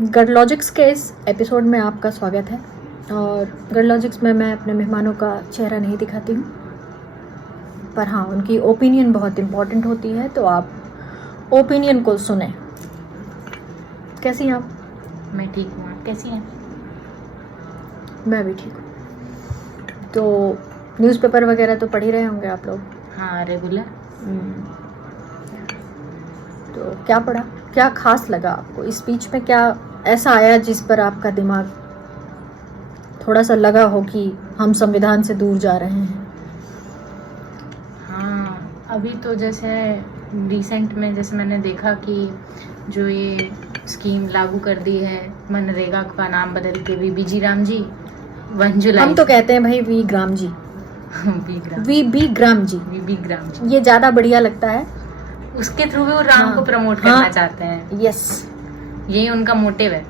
गढ़ लॉजिक्स के इस एपिसोड में आपका स्वागत है। और गढ़ लॉजिक्स में मैं अपने मेहमानों का चेहरा नहीं दिखाती हूँ, पर हाँ उनकी ओपिनियन बहुत इम्पॉर्टेंट होती है, तो आप ओपिनियन को सुने। कैसी हैं आप? मैं ठीक हूँ, आप कैसी हैं? मैं भी ठीक हूँ। तो न्यूज़पेपर वगैरह तो पढ़ ही रहे होंगे आप लोग? हाँ, रेगुलर। तो क्या पढ़ा, क्या खास लगा आपको इस स्पीच में? क्या ऐसा आया जिस पर आपका दिमाग थोड़ा सा लगा हो कि हम संविधान से दूर जा रहे हैं? हाँ, अभी तो जैसे रिसेंट में जैसे मैंने देखा कि जो ये स्कीम लागू कर दी है, मनरेगा का नाम बदल के वीबीजी राम जी 1 जुलाई। हम तो कहते हैं भाई वी ग्राम जी, वी ग्राम जी, ये ज्यादा बढ़िया लगता है। उसके थ्रू भी वो राम को प्रमोट करना चाहते हैं। यस, यही उनका मोटिव है।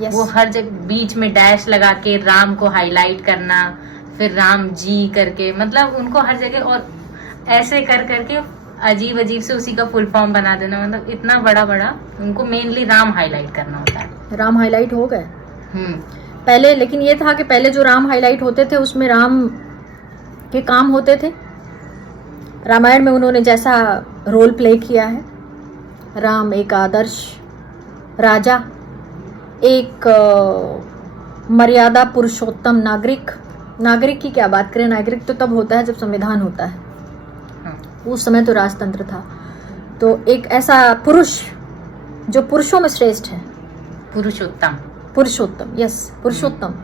यस। वो हर जगह बीच में डैश लगा के राम को हाईलाइट करना, फिर राम जी करके, मतलब उनको हर जगह और ऐसे कर करके अजीब अजीब से उसी का फुल फॉर्म बना देना, मतलब इतना बड़ा बड़ा उनको मेनली राम हाईलाइट करना होता है। राम हाईलाइट हो गए पहले, लेकिन ये था कि पहले जो राम हाईलाइट होते थे उसमें राम के काम होते थे। रामायण में उन्होंने जैसा रोल प्ले किया है, राम एक आदर्श राजा, एक मर्यादा पुरुषोत्तम नागरिक की क्या बात करें, नागरिक तो तब होता है जब संविधान होता है। उस समय तो राजतंत्र था। तो एक ऐसा पुरुष जो पुरुषों में श्रेष्ठ है, पुरुषोत्तम, यस, पुरुषोत्तम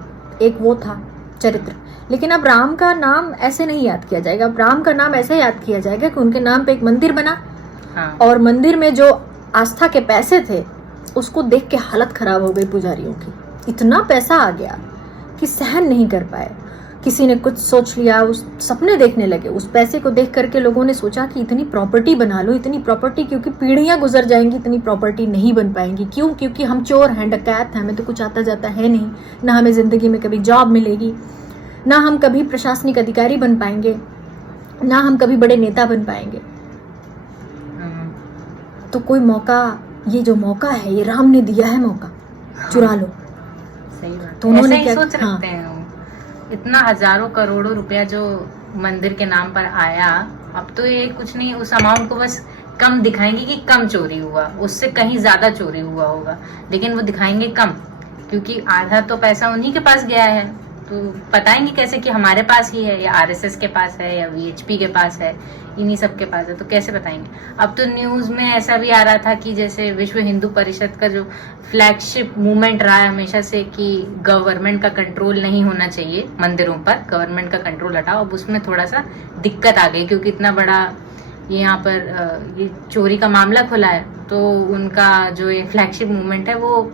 एक वो था चरित्र। लेकिन अब राम का नाम ऐसे नहीं याद किया जाएगा। अब राम का नाम ऐसे याद किया जाएगा कि उनके नाम पे एक मंदिर बना। और मंदिर में जो आस्था के पैसे थे उसको देख के हालत खराब हो गई पुजारियों की। इतना पैसा आ गया कि सहन नहीं कर पाए। किसी ने कुछ सोच लिया, उस सपने देखने लगे। उस पैसे को देख करके लोगों ने सोचा कि इतनी प्रॉपर्टी बना लो, इतनी प्रॉपर्टी, क्योंकि पीढ़ियां गुजर जाएंगी, इतनी प्रॉपर्टी नहीं बन पाएंगी। क्यों? क्योंकि हम चोर हैं, डकैत हैं, हमें तो कुछ आता जाता है नहीं, ना हमें जिंदगी में कभी जॉब मिलेगी, ना हम कभी प्रशासनिक अधिकारी बन पाएंगे, ना हम कभी बड़े नेता बन पाएंगे। तो कोई मौका, ये जो मौका है ये राम ने दिया है, मौका चुरा लो। सही बात। तो उन्होंने क्या सोच रखते हैं। इतना हजारों करोड़ों रुपया जो मंदिर के नाम पर आया, अब तो ये कुछ नहीं, उस अमाउंट को बस कम दिखाएंगे कि कम चोरी हुआ, उससे कहीं ज्यादा चोरी हुआ होगा, लेकिन वो दिखाएंगे कम, क्योंकि आधा तो पैसा उन्हीं के पास गया है। तो बताएंगे कैसे कि हमारे पास ही है, या आरएसएस के पास है, या वीएचपी के पास है, इन्हीं सब के पास है, तो कैसे बताएंगे? अब तो न्यूज में ऐसा भी आ रहा था कि जैसे विश्व हिंदू परिषद का जो फ्लैगशिप मूवमेंट रहा है हमेशा से कि गवर्नमेंट का कंट्रोल नहीं होना चाहिए मंदिरों पर, गवर्नमेंट का कंट्रोल हटाओ, अब उसमें थोड़ा सा दिक्कत आ गई, क्योंकि इतना बड़ा ये यहाँ पर ये चोरी का मामला खुला है, तो उनका जो ये फ्लैगशिप मूवमेंट है वो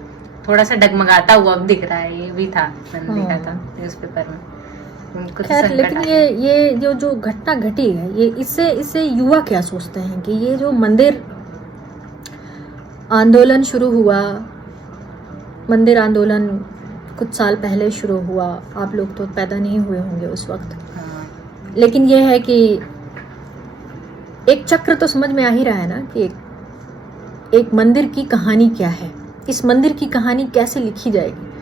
थोड़ा सा डगमगाता हुआ अब दिख रहा है। ये भी था, मैंने देखा था न्यूज़पेपर में। खैर, लेकिन ये जो घटना घटी है, ये इससे युवा क्या सोचते हैं कि ये जो मंदिर आंदोलन शुरू हुआ, मंदिर आंदोलन कुछ साल पहले शुरू हुआ, आप लोग तो पैदा नहीं हुए होंगे उस वक्त, लेकिन ये है कि एक चक्र तो समझ में आ ही रहा है ना कि एक मंदिर की कहानी क्या है, इस मंदिर की कहानी कैसे लिखी जाएगी।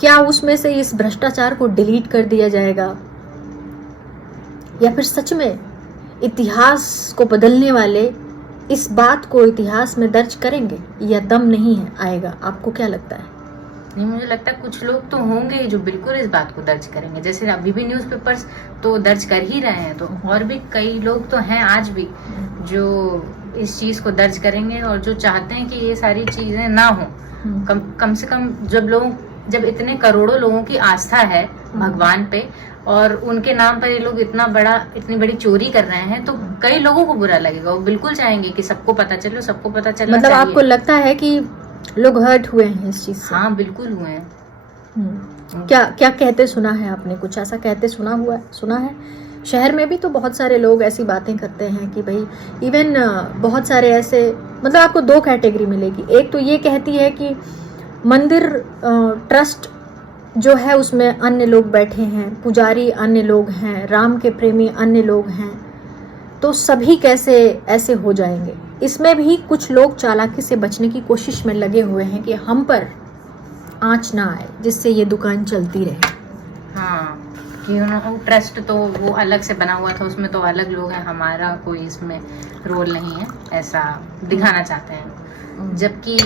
क्या उसमें से इस भ्रष्टाचार को डिलीट कर दिया जाएगा, या फिर सच में इतिहास को बदलने वाले इस बात को इतिहास में दर्ज करेंगे, या दम नहीं है आएगा? आपको क्या लगता है? नहीं, मुझे लगता है कुछ लोग तो होंगे जो बिल्कुल इस बात को दर्ज करेंगे, जैसे अभी भी न्यूज़पेपर्स तो दर्ज कर ही रहे हैं, तो और भी कई लोग तो हैं आज भी जो इस चीज को दर्ज करेंगे और जो चाहते हैं कि ये सारी चीजें ना हो। कम से कम जब इतने करोड़ों लोगों की आस्था है भगवान पे, और उनके नाम पर ये लोग इतनी बड़ी चोरी कर रहे हैं, तो कई लोगों को बुरा लगेगा। वो बिल्कुल चाहेंगे कि सबको पता चले, सबको पता चलना मतलब चाहिए। आपको लगता है कि लोग हर्ट हुए हैं इस चीज से? हाँ, बिल्कुल हुए हैं। क्या कहते सुना है आपने? कुछ ऐसा कहते सुना है? शहर में भी तो बहुत सारे लोग ऐसी बातें करते हैं कि भाई, इवन बहुत सारे ऐसे, मतलब आपको दो कैटेगरी मिलेगी। एक तो ये कहती है कि मंदिर ट्रस्ट जो है उसमें अन्य लोग बैठे हैं, पुजारी अन्य लोग हैं, राम के प्रेमी अन्य लोग हैं, तो सभी कैसे ऐसे हो जाएंगे। इसमें भी कुछ लोग चालाकी से बचने की कोशिश में लगे हुए हैं कि हम पर आंच ना आए, जिससे ये दुकान चलती रहे। हाँ, कि ट्रस्ट तो वो अलग से बना हुआ था, उसमें तो अलग लोग हैं, हमारा कोई इसमें रोल नहीं है, ऐसा दिखाना चाहते हैं। जबकि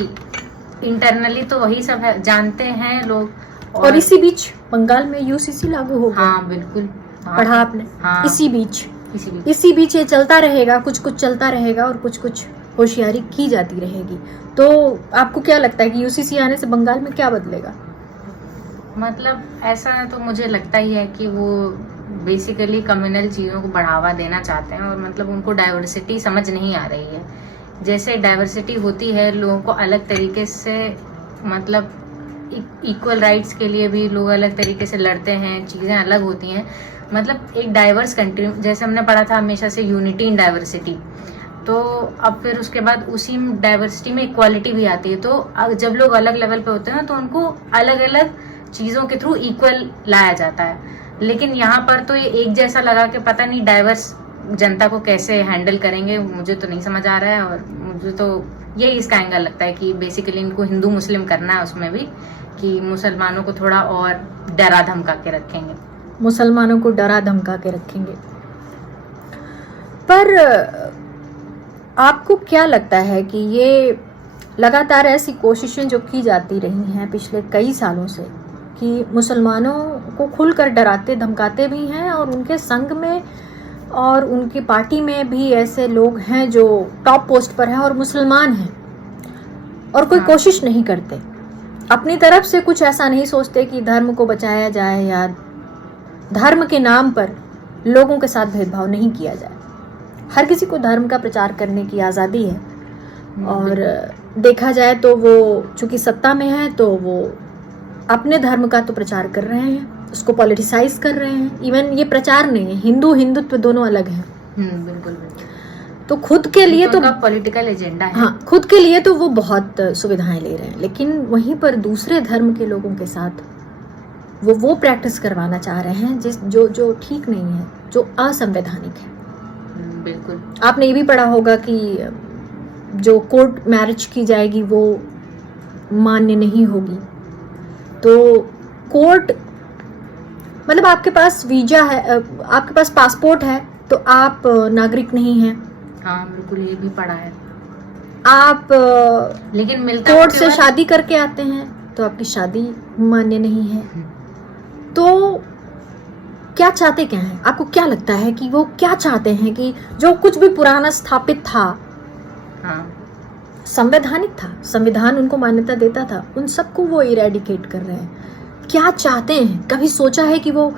इंटरनली तो वही सब है, जानते हैं लोग। और इसी बीच बंगाल में यूसीसी लागू हो गया। हाँ बिल्कुल, पढ़ा आपने? हाँ, इसी बीच ये चलता रहेगा, कुछ चलता रहेगा और कुछ होशियारी की जाती रहेगी। तो आपको क्या लगता है कि यूसीसी आने से बंगाल में क्या बदलेगा? मतलब ऐसा तो मुझे लगता ही है कि वो बेसिकली कम्युनल चीज़ों को बढ़ावा देना चाहते हैं, और मतलब उनको डाइवर्सिटी समझ नहीं आ रही है। जैसे डाइवर्सिटी होती है, लोगों को अलग तरीके से, मतलब इक्वल राइट्स के लिए भी लोग अलग तरीके से लड़ते हैं, चीज़ें अलग होती हैं। मतलब एक डाइवर्स कंट्री, जैसे हमने पढ़ा था हमेशा से यूनिटी इन डाइवर्सिटी, तो अब फिर उसके बाद उसी डाइवर्सिटी में इक्वालिटी भी आती है। तो जब लोग अलग लेवल पे होते हैं तो उनको अलग अलग चीज़ों के थ्रू इक्वल लाया जाता है। लेकिन यहाँ पर तो ये एक जैसा लगा के पता नहीं डाइवर्स जनता को कैसे हैंडल करेंगे, मुझे तो नहीं समझ आ रहा है। और मुझे तो यही इसका एंगल लगता है कि बेसिकली इनको हिंदू मुस्लिम करना है, उसमें भी कि मुसलमानों को थोड़ा और डरा धमका के रखेंगे, मुसलमानों को डरा धमका के रखेंगे। पर आपको क्या लगता है कि ये लगातार ऐसी कोशिशें जो की जाती रही हैं पिछले कई सालों से कि मुसलमानों को खुलकर डराते धमकाते भी हैं, और उनके संघ में और उनकी पार्टी में भी ऐसे लोग हैं जो टॉप पोस्ट पर हैं और मुसलमान हैं, और कोई कोशिश नहीं करते अपनी तरफ से, कुछ ऐसा नहीं सोचते कि धर्म को बचाया जाए या धर्म के नाम पर लोगों के साथ भेदभाव नहीं किया जाए। हर किसी को धर्म का प्रचार करने की आज़ादी है, और देखा जाए तो वो चूंकि सत्ता में है तो वो अपने धर्म का तो प्रचार कर रहे हैं, उसको पॉलिटिसाइज कर रहे हैं। इवन ये प्रचार नहीं है, हिंदुत्व दोनों अलग है। बिल्कुल। तो खुद के लिए तो पॉलिटिकल एजेंडा है। हाँ, खुद के लिए तो वो बहुत सुविधाएं ले रहे हैं, लेकिन वहीं पर दूसरे धर्म के लोगों के साथ वो प्रैक्टिस करवाना चाह रहे हैं जो ठीक नहीं है, जो असंवैधानिक है। बिल्कुल। आपने ये भी पढ़ा होगा कि जो कोर्ट मैरिज की जाएगी वो मान्य नहीं होगी। तो कोर्ट मतलब आपके पास वीजा है, आपके पास पासपोर्ट है तो आप नागरिक नहीं हैं। हाँ बिल्कुल, ये भी पढ़ा है। आप लेकिन मिलता कोर्ट से शादी करके आते हैं तो आपकी शादी मान्य नहीं है। तो क्या चाहते क्या हैं? आपको क्या लगता है कि वो क्या चाहते हैं कि जो कुछ भी पुराना स्थापित था, हाँ, संवैधानिक था, संविधान उनको मान्यता देता था, उन सबको वो इरेडिकेट कर रहे हैं। क्या चाहते हैं? कभी सोचा है कि वो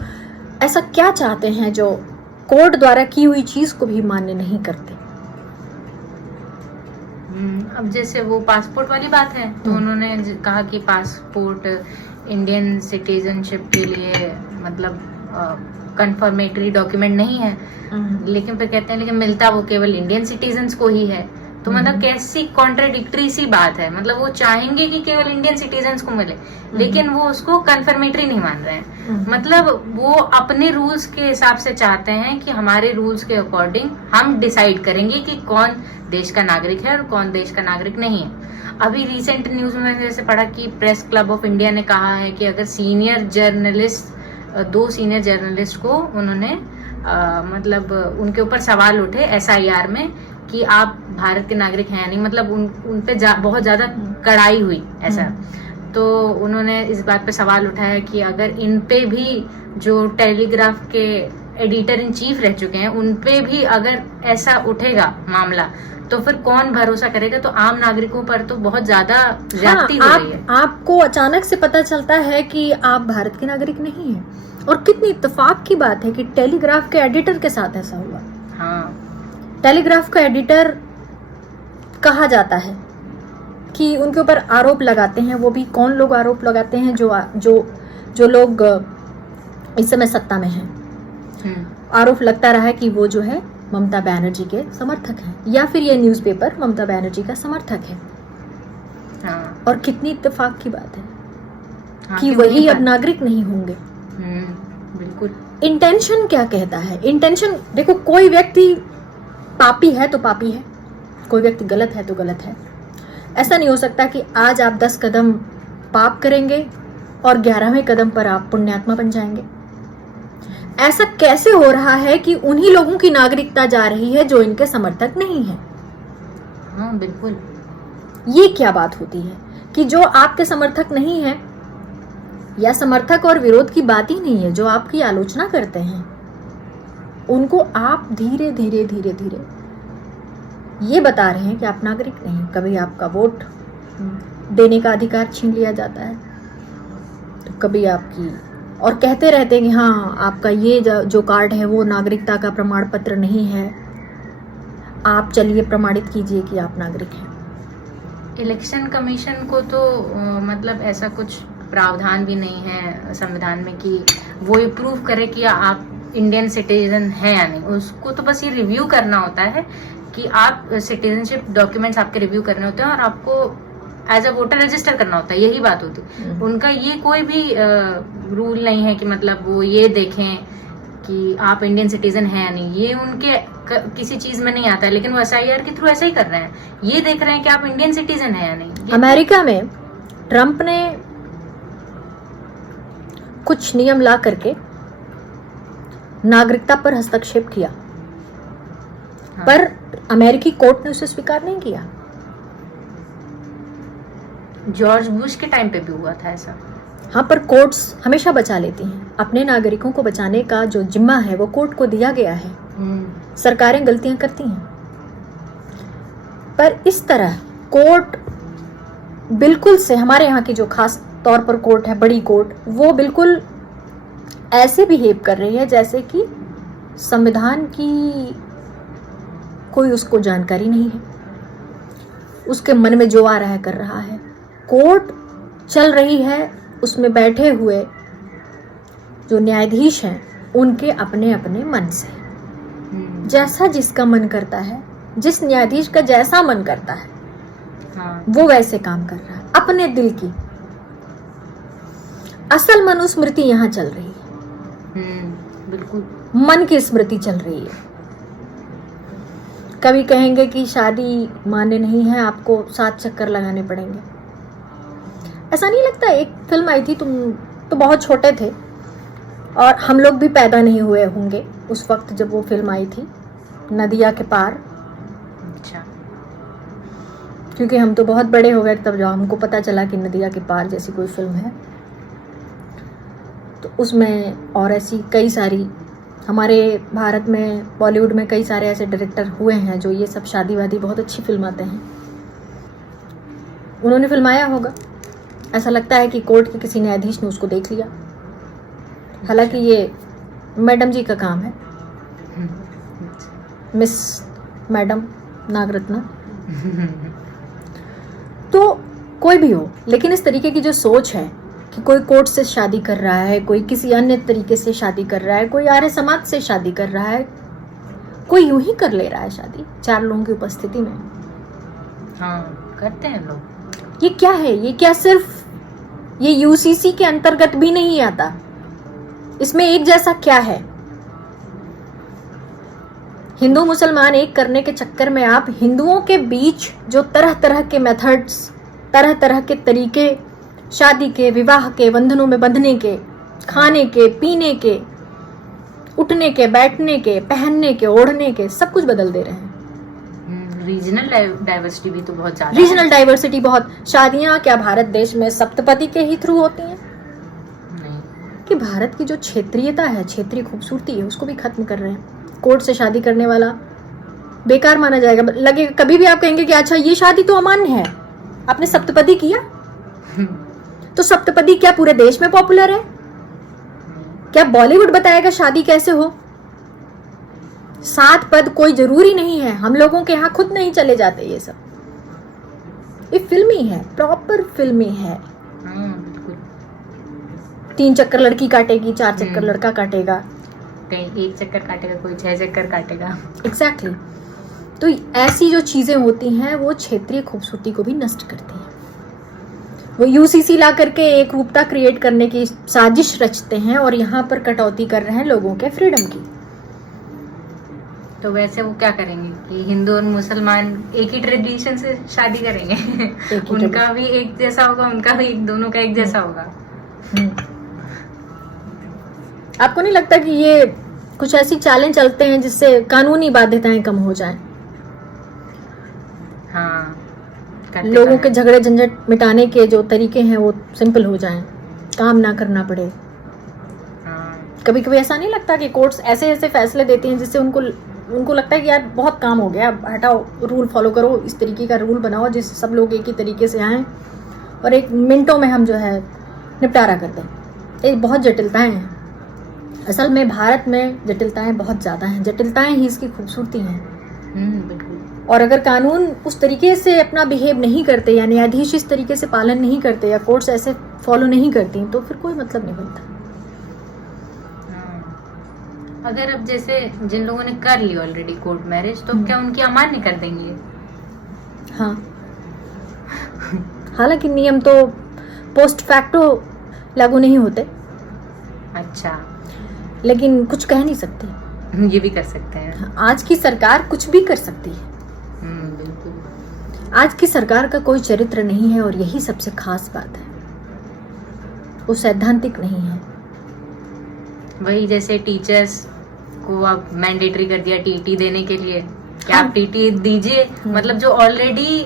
ऐसा क्या चाहते हैं जो कोर्ट द्वारा की हुई चीज को भी मान्य नहीं करते? अब जैसे वो पासपोर्ट वाली बात है, तो उन्होंने कहा कि पासपोर्ट इंडियन सिटीजनशिप के लिए मतलब कंफर्मेटरी डॉक्यूमेंट नहीं है। लेकिन फिर कहते हैं लेकिन मिलता वो केवल इंडियन सिटीजन्स को ही है। तो मतलब कैसी कॉन्ट्राडिक्टरी सी बात है। मतलब वो चाहेंगे कि केवल इंडियन सिटीजन्स को मिले, लेकिन वो उसको कंफर्मेटरी नहीं मान रहे हैं। मतलब वो अपने रूल्स के हिसाब से चाहते हैं कि हमारे रूल्स के अकॉर्डिंग हम डिसाइड करेंगे कि कौन देश का नागरिक है और कौन देश का नागरिक नहीं है। अभी रिसेंट न्यूज में जैसे पढ़ा कि प्रेस क्लब ऑफ इंडिया ने कहा है कि अगर दो सीनियर जर्नलिस्ट को उन्होंने मतलब उनके ऊपर सवाल उठे SIR में कि आप भारत के नागरिक हैं नहीं, मतलब उन पे बहुत ज्यादा कड़ाई हुई ऐसा। तो उन्होंने इस बात पे सवाल उठाया कि अगर इन पे भी जो टेलीग्राफ के एडिटर इन चीफ रह चुके हैं उन पे भी अगर ऐसा उठेगा मामला तो फिर कौन भरोसा करेगा। तो आम नागरिकों पर तो बहुत ज्यादा ज्यादती हो रही है। आपको अचानक से पता चलता है कि आप भारत के नागरिक नहीं हैं, और कितनी इत्तेफाक की बात है कि टेलीग्राफ के एडिटर के साथ ऐसा हुआ। हाँ, टेलीग्राफ का एडिटर कहा जाता है कि उनके ऊपर आरोप लगाते हैं। वो भी कौन लोग आरोप लगाते हैं? जो लोग इस समय सत्ता में हैं। आरोप लगता रहा है कि वो जो है ममता बनर्जी के समर्थक हैं, या फिर ये न्यूज़पेपर ममता बनर्जी का समर्थक है। हाँ। और कितनी इत्तेफाक की बात है कि वही अब नागरिक नहीं होंगे। बिल्कुल। इंटेंशन क्या कहता है? इंटेंशन देखो, कोई व्यक्ति पापी है तो पापी है, कोई व्यक्ति गलत है तो गलत है। ऐसा नहीं हो सकता कि आज आप 10 कदम पाप करेंगे और 11वें कदम पर आप पुण्यात्मा बन जाएंगे। ऐसा कैसे हो रहा है कि उन्हीं लोगों की नागरिकता जा रही है जो इनके समर्थक नहीं है? हाँ बिल्कुल। ये क्या बात होती है कि जो आपके समर्थक नहीं है, या समर्थक और विरोध की बात ही नहीं है, जो आपकी आलोचना करते हैं उनको आप धीरे धीरे धीरे धीरे ये बता रहे हैं कि आप नागरिक नहीं। कभी आपका वोट देने का अधिकार छीन लिया जाता है, तो कभी आपकी, और कहते रहते हैं कि हाँ आपका ये जो कार्ड है वो नागरिकता का प्रमाण पत्र नहीं है, आप चलिए प्रमाणित कीजिए कि आप नागरिक हैं। इलेक्शन कमीशन को तो मतलब ऐसा कुछ प्रावधान भी नहीं है संविधान में कि वो ये प्रूव करे कि आप इंडियन सिटीजन है या नहीं। उसको तो बस ये रिव्यू करना होता है कि आप सिटीजनशिप डॉक्यूमेंट्स आपके रिव्यू करने होते हैं और आपको एज अ वोटर रजिस्टर करना होता है, यही बात होती है। उनका ये कोई भी रूल नहीं है कि मतलब वो ये देखें कि आप इंडियन सिटीजन है या नहीं, ये उनके किसी चीज में नहीं आता है। लेकिन वो SIR के थ्रू ऐसा ही कर रहे हैं, ये देख रहे हैं कि आप इंडियन सिटीजन है या नहीं। अमेरिका में ट्रंप ने कुछ नियम ला करके नागरिकता पर हस्तक्षेप किया, हाँ। पर अमेरिकी कोर्ट ने उसे स्वीकार नहीं किया। जॉर्ज बुश के टाइम पे भी हुआ था ऐसा। हाँ, पर कोर्ट्स हमेशा बचा लेती हैं। अपने नागरिकों को बचाने का जो जिम्मा है वो कोर्ट को दिया गया है। सरकारें गलतियां करती हैं, पर इस तरह कोर्ट बिल्कुल से, हमारे यहाँ की जो खास तौर पर कोर्ट है, बड़ी कोर्ट, वो बिल्कुल ऐसे बिहेव कर रही है जैसे कि संविधान की कोई उसको जानकारी नहीं है, उसके मन में जो आ रहा है कर रहा है। कोर्ट चल रही है, उसमें बैठे हुए जो न्यायाधीश हैं उनके अपने अपने मन से, जैसा जिसका मन करता है, जिस न्यायाधीश का जैसा मन करता है, हाँ। वो वैसे काम कर रहा है अपने दिल की। असल मनुस्मृति यहाँ चल रही है, बिल्कुल मन की स्मृति चल रही है। कभी कहेंगे कि शादी मान्य नहीं है, आपको 7 चक्कर लगाने पड़ेंगे। ऐसा नहीं लगता? एक फिल्म आई थी, तुम तो बहुत छोटे थे और हम लोग भी पैदा नहीं हुए होंगे उस वक्त जब वो फिल्म आई थी, नदिया के पार। अच्छा। क्योंकि हम तो बहुत बड़े हो गए तब जब हमको पता चला कि नदिया के पार जैसी कोई फिल्म है। तो उसमें और ऐसी कई सारी, हमारे भारत में, बॉलीवुड में कई सारे ऐसे डायरेक्टर हुए हैं जो ये सब शादी वादी बहुत अच्छी फिल्माते हैं। उन्होंने फिल्माया होगा, ऐसा लगता है कि कोर्ट के किसी न्यायाधीश ने उसको देख लिया। हालांकि ये मैडम जी का काम है, मिस मैडम नागरत्ना। तो कोई भी हो, लेकिन इस तरीके की जो सोच है कि कोई कोर्ट से शादी कर रहा है, कोई किसी अन्य तरीके से शादी कर रहा है, कोई आर्य समाज से शादी कर रहा है, कोई यूं ही कर ले रहा है शादी 4 लोगों की उपस्थिति में। हाँ, करते हैं लोग। ये क्या है? ये क्या सिर्फ ये UCC के अंतर्गत भी नहीं आता? इसमें एक जैसा क्या है? हिंदू मुसलमान एक करने के चक्कर में आप हिंदुओं के बीच जो तरह तरह के मेथड्स, तरह तरह के तरीके, शादी के, विवाह के, बंधनों में बंधने के, खाने के, पीने के, उठने के, बैठने के, पहनने के, ओढ़ने के, सब कुछ बदल दे रहे हैं। रीजनल डाइवर्सिटी भी तो बहुत ज्यादा। रीजनल डाइवर्सिटी बहुत। शादियां क्या भारत देश में सप्तपदी के ही थ्रू होती हैं? नहीं। कि भारत की जो क्षेत्रीयता है, क्षेत्रीय खूबसूरती है, उसको भी खत्म कर रहे हैं। कोर्ट से शादी करने वाला बेकार माना जाएगा। लगे कभी भी आप कहेंगे कि अच्छा ये शादी तो अमान्य है, आपने सप्तपदी किया। तो सप्तपदी क्या पूरे देश में पॉपुलर है? क्या बॉलीवुड बताएगा शादी कैसे हो? 7 पद कोई जरूरी नहीं है, हम लोगों के यहाँ खुद नहीं चले जाते ये सब। ये फिल्मी है, प्रॉपर फिल्मी है। 3 चक्कर लड़की काटेगी, 4 चक्कर लड़का काटेगा, कहीं 1 चक्कर काटेगा, कोई 6 चक्कर काटेगा। एग्जैक्टली। तो ऐसी जो चीजें होती हैं वो क्षेत्रीय खूबसूरती को भी नष्ट करती हैं। वो UCC ला करके एक रूपता क्रिएट करने की साजिश रचते हैं और यहाँ पर कटौती कर रहे हैं लोगों के फ्रीडम की। तो वैसे वो क्या करेंगे कि हिंदू और मुसलमान एक ही ट्रेडिशन से शादी करेंगे उनका भी एक जैसा होगा, उनका भी दोनों का एक जैसा होगा। आपको नहीं लगता कि ये कुछ ऐसी चालें चलते हैं जिससे कानूनी बाध्यताएं कम हो जाएं? हाँ, लोगों के झगड़े झंझट मिटाने के जो तरीके हैं वो सिंपल हो जाएं, काम ना करना पड़े। कभी कभी ऐसा नहीं लगता कि कोर्ट्स ऐसे ऐसे फैसले देती हैं जिससे उनको लगता है कि यार बहुत काम हो गया, हटाओ, रूल फॉलो करो, इस तरीके का रूल बनाओ जिससे सब लोग एक ही तरीके से आएँ और एक मिनटों में हम जो है निपटारा कर दें। ये बहुत जटिलताएं हैं। असल में भारत में जटिलताएं बहुत ज़्यादा हैं, जटिलताएं ही इसकी खूबसूरती हैं। बिल्कुल। और अगर कानून उस तरीके से अपना बिहेव नहीं करते या न्यायाधीश इस तरीके से पालन नहीं करते या कोर्ट्स ऐसे फॉलो नहीं करती तो फिर कोई मतलब नहीं बनता। अगर अब जैसे जिन लोगों ने कर ली ऑलरेडी कोर्ट मैरिज तो क्या उनकी अमान्य कर देंगे? हाँ, हालांकि नियम तो पोस्ट फैक्टो लागू नहीं होते। अच्छा, लेकिन कुछ कह नहीं सकते। ये भी कर सकते हैं। आज की सरकार कुछ भी कर सकती है। बिल्कुल। आज की सरकार का कोई चरित्र नहीं है और यही सबसे खास बात है, वो सैद्धांतिक नहीं है। वही जैसे टीचर्स को अब मैंडेटरी कर दिया टीटी देने के लिए, क्या आप टीटी दीजिए, मतलब जो ऑलरेडी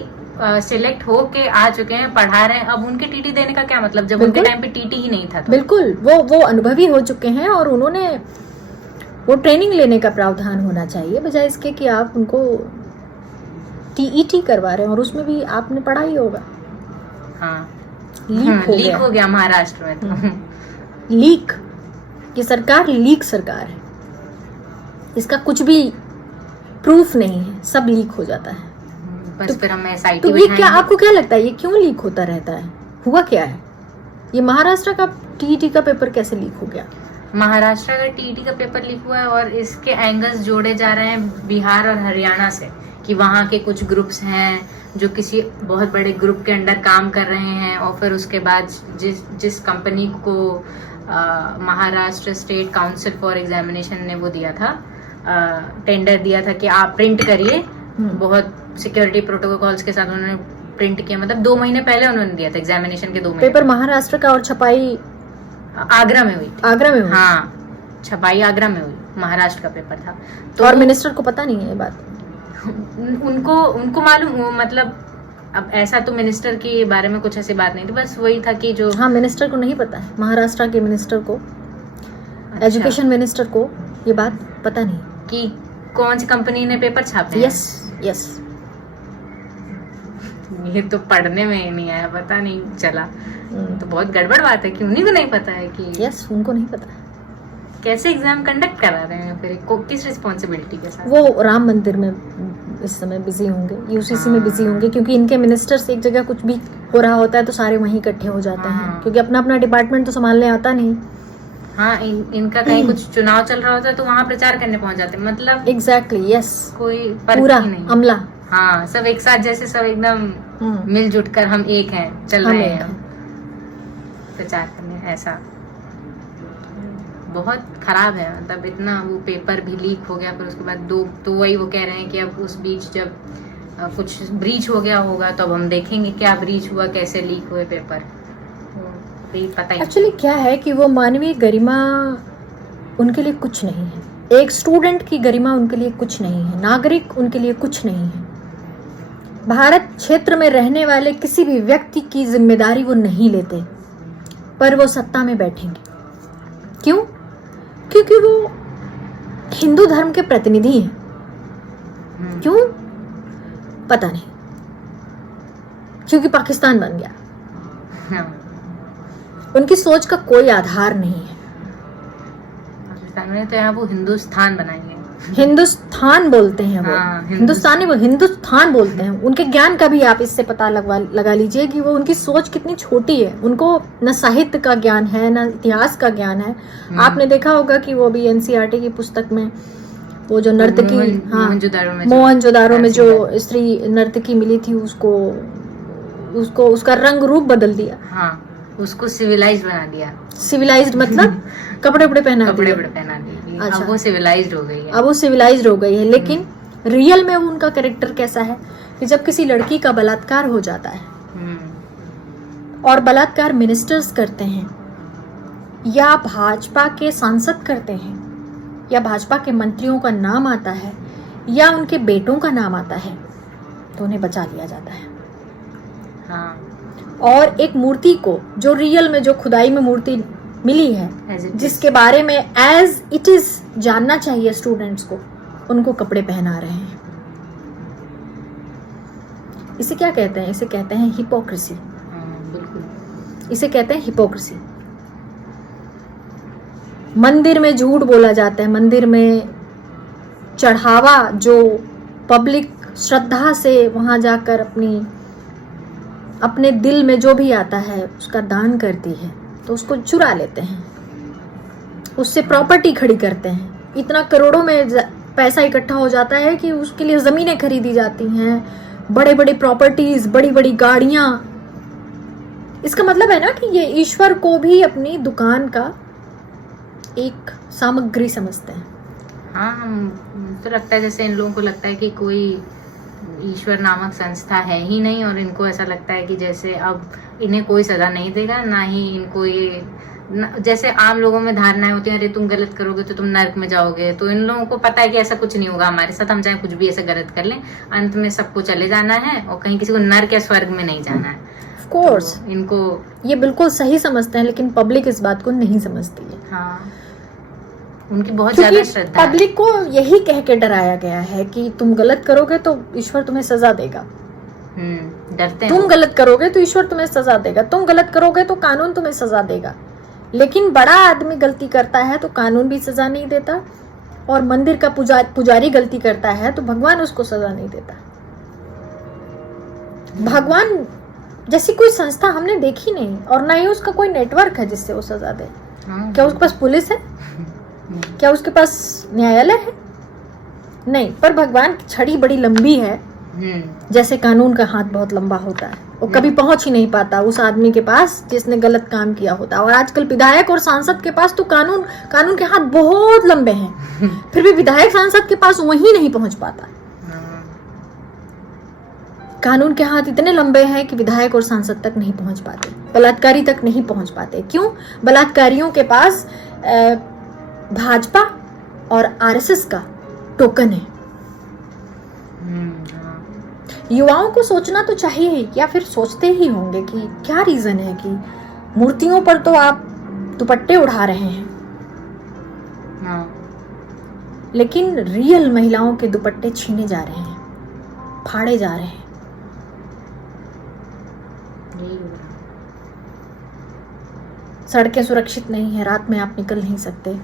सिलेक्ट हो के आ चुके हैं, पढ़ा रहे हैं, अब उनके टीटी देने का क्या मतलब जब उनके टाइम पे टीटी ही नहीं था तो। बिल्कुल, वो अनुभवी हो चुके हैं और उन्होंने वो ट्रेनिंग लेने का प्रावधान होना चाहिए, बजाय इसके कि आप उनको टीईटी करवा रहे हैं और उसमें भी आपने पढ़ा ही होगा। हाँ, लीक हो गया महाराष्ट्र में तो। लीक, ये सरकार लीक सरकार है, इसका कुछ भी प्रूफ नहीं है, सब लीक हो जाता है। बस फिर हम SIT तो ये क्या, आपको क्या लगता है ये क्यों लीक होता रहता है? हुआ क्या है? ये महाराष्ट्र का टीईटी का पेपर कैसे लीक हो गया? महाराष्ट्र का टीईटी का पेपर लीक हुआ है और इसके एंगल्स जोड़े जा रहे हैं बिहार और हरियाणा से, कि वहाँ के कुछ ग्रुप्स हैं जो किसी बहुत बड़े ग्रुप के अंडर काम कर रहे हैं और फिर उसके बाद जिस कंपनी को Maharashtra state council for examination ने वो दिया था, टेंडर दिया था कि आप प्रिंट करिए, बहुत सिक्योरिटी प्रोटोकॉल्स के साथ उन्होंने प्रिंट किया, मतलब 2 महीने पहले उन्होंने दिया था, एग्जामिनेशन के 2 महीने। पेपर महाराष्ट्र का और छपाई आगरा में हुई थी। आगरा में हुई? हाँ, छपाई आगरा में हुई, महाराष्ट्र का पेपर था। तो और मिनिस्टर को पता नहीं है ये बात? उनको मालूम, मतलब अब ऐसा तो मिनिस्टर के बारे में कुछ ऐसी बात नहीं थी, बस वही था कि जो, हाँ, मिनिस्टर को नहीं पता है, महाराष्ट्र के मिनिस्टर को, अच्छा, एजुकेशन मिनिस्टर को ये बात पता नहीं कि कौन सी कंपनी ने पेपर छापे। यस, ये तो पढ़ने में ही नहीं आया, पता नहीं चला, तो बहुत गड़बड़ बात है कि उन्हीं को नहीं पता है कि यस, उनको नहीं पता कैसे एग्जाम कंडक्ट करा रहे हैं, फिर किस रिस्पॉन्सिबिलिटी के साथ। वो राम मंदिर में इस समय बिजी होंगे, यूसीसी में बिजी होंगे, क्योंकि इनके मिनिस्टर्स एक जगह कुछ भी हो रहा होता है तो सारे वहीं इकट्ठे हो जाते हैं, क्योंकि अपना अपना डिपार्टमेंट तो संभालने आता नहीं। हाँ, इनका कहीं कुछ चुनाव चल रहा होता है तो वहाँ प्रचार करने पहुंच जाते हैं, मतलब एग्जैक्टली, यस, कोई पूरा नहीं, अमला, हाँ, सब एक साथ, जैसे सब एकदम मिलजुट कर हम एक हैं, चल रहे हैं प्रचार करने, ऐसा बहुत खराब है। मतलब इतना वो पेपर भी लीक हो गया, फिर उसके बाद तो वही वो कह रहे हैं कि अब उस बीच जब कुछ ब्रीच हो गया होगा तो अब हम देखेंगे क्या ब्रीच हुआ, कैसे लीक हुए पेपर, पता ही। एक्चुअली क्या है कि वो मानवीय गरिमा उनके लिए कुछ नहीं है, एक स्टूडेंट की गरिमा उनके लिए कुछ नहीं है, नागरिक उनके लिए कुछ नहीं है। भारत क्षेत्र में रहने वाले किसी भी व्यक्ति की जिम्मेदारी वो नहीं लेते, पर वो सत्ता में बैठेंगे। क्यों? क्योंकि वो हिंदू धर्म के प्रतिनिधि हैं। क्यों? पता नहीं, क्योंकि पाकिस्तान बन गया। हाँ। उनकी सोच का कोई आधार नहीं है। पाकिस्तान में तो यहाँ वो हिंदुस्तान बनाएंगे, हिंदुस्तान बोलते हैं वो, हाँ, हिंदुस्तानी वो हिंदुस्तान बोलते हैं। उनके ज्ञान का भी आप इससे पता लगा लीजिए कि वो, उनकी सोच कितनी छोटी है। उनको न साहित्य का ज्ञान है, न इतिहास का ज्ञान है। आपने देखा होगा कि वो भी एनसीईआरटी की पुस्तक में वो जो नर्तकी, हाँ, मोहनजोदारो में जो स्त्री नर्तकी मिली थी, उसको उसका रंग रूप बदल दिया, हाँ, उसको सिविलाइज्ड बना दिया। सिविलाइज्ड मतलब कपड़े पहना दिए, थी। अच्छा। अब वो सिविलाइज्ड हो गई है। अब वो सिविलाइज्ड हो गई है, लेकिन रियल में उनका कैरेक्टर कैसा है कि जब किसी लड़की का बलात्कार हो जाता है और बलात्कार मिनिस्टर्स करते हैं या भाजपा के सांसद करते हैं या भाजपा के मंत्रियों का नाम आता है या उनके बेटों का नाम आता है, तो उन्हें बचा लिया जाता है। हाँ। और एक मूर्ति को जो रियल में, जो खुदाई में मूर्ति मिली है, जिसके बारे में एज इट इज जानना चाहिए स्टूडेंट्स को, उनको कपड़े पहना रहे हैं। इसे क्या कहते हैं? इसे कहते हैं हिपोक्रेसी। बिल्कुल। इसे कहते हैं हिपोक्रेसी। मंदिर में झूठ बोला जाता है, मंदिर में चढ़ावा जो पब्लिक श्रद्धा से वहां जाकर अपने दिल में जो भी आता है उसका दान करती है, तो उसको चुरा लेते हैं, उससे प्रॉपर्टी खड़ी करते हैं। इतना करोड़ों में पैसा इकट्ठा हो जाता है कि उसके लिए जमीनें खरीदी जाती हैं, बड़े बड़े प्रॉपर्टीज, बड़ी बड़ी गाड़ियां। इसका मतलब है ना कि ये ईश्वर को भी अपनी दुकान का एक सामग्री समझते हैं। हाँ, तो लगता है जैसे इन लोगों को लगता है कि कोई ईश्वर नामक संस्था है ही नहीं, और इनको ऐसा लगता है कि जैसे अब इन्हें कोई सजा नहीं देगा, ना ही इनको ये जैसे आम लोगों में धारणाएं होती हैं, अरे तुम गलत करोगे तो तुम नर्क में जाओगे। तो इन लोगों को पता है कि ऐसा कुछ नहीं होगा हमारे साथ, हम चाहे कुछ भी ऐसा गलत कर लें, अंत में सबको चले जाना है और कहीं किसी को नर्क या स्वर्ग में नहीं जाना है। ऑफ कोर्स तो इनको ये बिल्कुल सही समझते हैं, लेकिन पब्लिक इस बात को नहीं समझती है। हाँ, उनकी बहुत ज्यादा श्रद्धा है। पब्लिक को यही कह के डराया गया है कि तुम गलत करोगे तो ईश्वर तुम्हें सजा देगा। डरते हैं। तुम गलत करोगे तो ईश्वर तुम्हें सजा देगा, तुम गलत करोगे तो कानून तुम्हें सजा देगा। लेकिन बड़ा आदमी गलती करता है तो कानून भी सजा नहीं देता, और मंदिर का पुजारी गलती करता है तो भगवान उसको सजा नहीं देता। भगवान जैसी कोई संस्था हमने देखी नहीं, और ना ही उसका कोई नेटवर्क है जिससे वो सजा दे। क्या उसके पास पुलिस है? क्या उसके पास न्यायालय है? नहीं। पर भगवान की छड़ी बड़ी लंबी है, जैसे कानून का हाथ बहुत लंबा होता है, वो कभी पहुंच ही नहीं पाता उस आदमी के पास जिसने गलत काम किया होता। और आजकल विधायक और सांसद के पास तो कानून के हाथ बहुत लंबे हैं, फिर भी विधायक सांसद के पास वही नहीं पहुंच पाता। कानून के हाथ इतने लंबे हैं कि विधायक और सांसद तक नहीं पहुंच पाते, बलात्कारी तक नहीं पहुंच पाते। क्यों? बलात्कारियों के पास भाजपा और आरएसएस का टोकन है। युवाओं को सोचना तो चाहिए, या फिर सोचते ही होंगे कि क्या रीजन है कि मूर्तियों पर तो आप दुपट्टे उड़ा रहे हैं, लेकिन रियल महिलाओं के दुपट्टे छीने जा रहे हैं, फाड़े जा रहे हैं। सड़कें सुरक्षित नहीं है, रात में आप निकल नहीं सकते।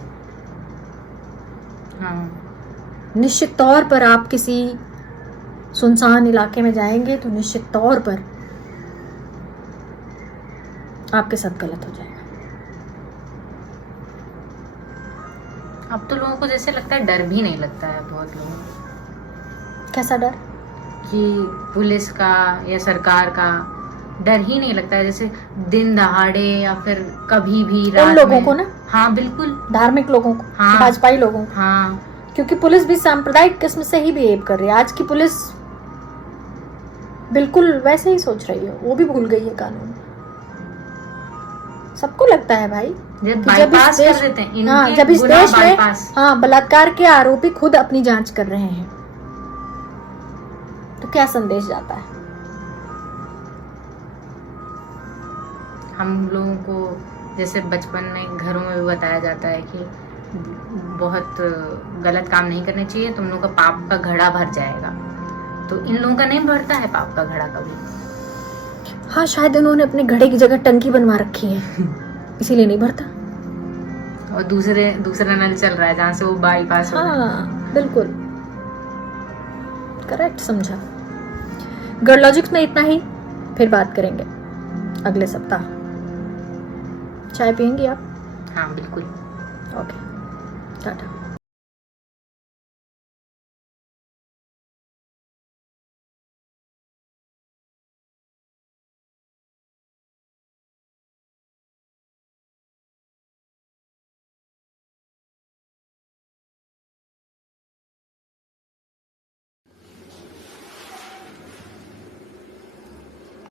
निश्चित तौर पर आप किसी सुनसान इलाके में जाएंगे तो निश्चित तौर पर आपके साथ गलत हो जाएगा। अब तो लोगों को जैसे लगता है, डर भी नहीं लगता है बहुत लोगों को। कैसा डर? कि पुलिस का या सरकार का डर ही नहीं लगता है, जैसे दिन दहाड़े या फिर कभी भी रात उन लोगों में। को ना, हाँ बिल्कुल, धार्मिक लोगों को, हाँ, भाजपाई लोगों को। हाँ, क्योंकि पुलिस भी सांप्रदायिक किस्म से ही बिहेव कर रही है। आज की पुलिस बिल्कुल वैसे ही सोच रही है, वो भी भूल गई है कानून। सबको लगता है भाई बाईपास कर देते हैं, हाँ, जब इस देश में हाँ बलात्कार के आरोपी खुद अपनी जांच कर रहे हैं, तो क्या संदेश जाता है? हम लोगों को जैसे बचपन में घरों में भी बताया जाता है कि बहुत गलत काम नहीं करने चाहिए, तुम लोगों का पाप का घड़ा भर जाएगा। तो इन लोगों का नहीं भरता है पाप का घड़ा कभी। हाँ, शायद इन्होंने अपने घड़े की जगह टंकी बनवा रखी है, इसीलिए नहीं भरता। और दूसरा नल चल रहा है जहाँ से वो बाईपास हो रहा है। हाँ बिल्कुल करेक्ट समझा। गर्लॉजिक्स में इतना ही, फिर बात करेंगे अगले सप्ताह। चाय पियेंगी आप? हाँ बिल्कुल। ओके, टाटा।